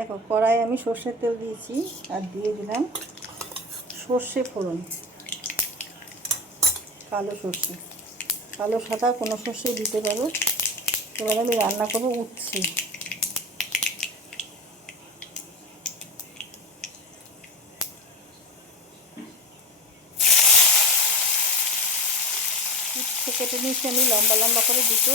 দেখো কড়াই আমি সর্ষের তেল দিয়েছি আর দিয়ে দিলাম সর্ষে ফোড়ন, কালো সর্ষে, কালো সাদা কোনো সর্ষে দিতে পারো। এবার আমি রান্না করবো উচ্ছে। উচ্ছে কেটে নিয়েছি আমি লম্বা লম্বা করে দুটো।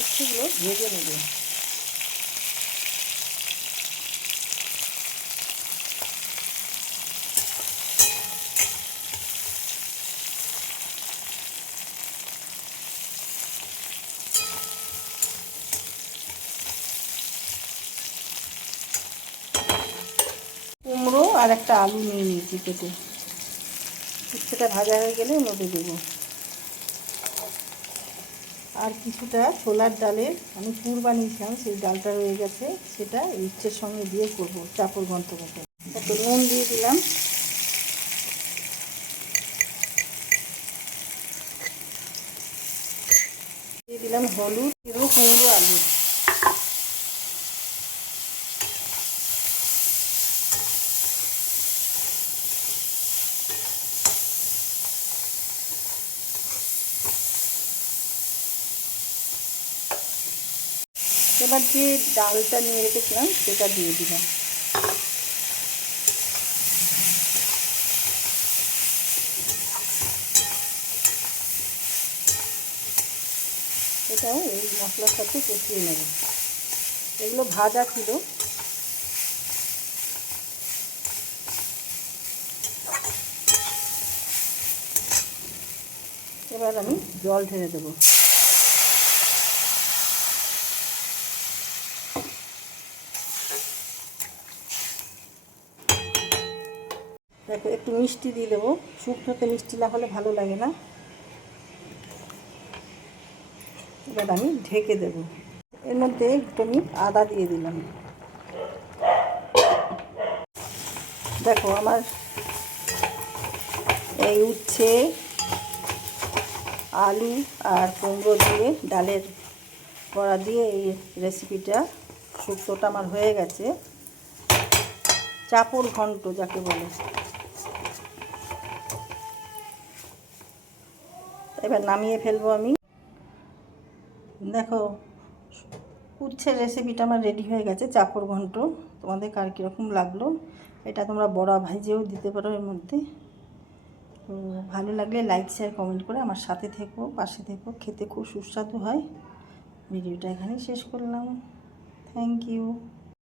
উচ্ছেগুলো ভেজে নেব। কুমড়ো আর একটা আলু নিয়ে নিয়েছি কেটে। উচ্ছেটা ভাজা হয়ে গেলে মধ্যে দেবো। আর কিছুটা ছোলার ডালের আমি পুর বানিয়েছিলাম, সেই ডালটা রয়ে গেছে, সেটা উচ্ছের সঙ্গে দিয়ে করবো চাপড় ঘন্ট মতো। একটু নুন দিয়ে দিলাম, দিয়ে দিলাম হলুদ, দেবো কুমড়ো আলু। এবার যে ডালটা নিয়ে রেখেছিলাম সেটা দিয়ে দিলাম। এটাও এই মশলার সাথে কষিয়ে নেব। এগুলো ভাজা ছিল। এবার আমি জল ঢেলে দেবো। দেখো একটু মিষ্টি দিয়ে দেবো, শুকনোতে মিষ্টি না হলে ভালো লাগে না। এবার আমি ঢেকে দেব। এর মধ্যে একটু আমি আদা দিয়ে দিলাম। দেখো আমার এই উচ্ছে, আলু আর কুমড়ো দিয়ে ডালের বড়া দিয়ে এই রেসিপিটা শুক্তোটা আমার হয়ে গেছে। চাপড় ঘন্ট যাকে বলে। এবার নামিয়ে ফেলবো আমি। দেখো উচ্ছের রেসিপিটা আমার রেডি হয়ে গেছে, চাপড় ঘন্ট। তোমাদের কার কীরকম লাগলো? এটা তোমরা বড়া ভাজিয়েও দিতে পারো এর মধ্যে। তো ভালো লাগলে লাইক শেয়ার কমেন্ট করে আমার সাথে থেকো, পাশে থেকো। খেতে খুব সুস্বাদু হয়। ভিডিওটা এখানেই শেষ করলাম। Thank you.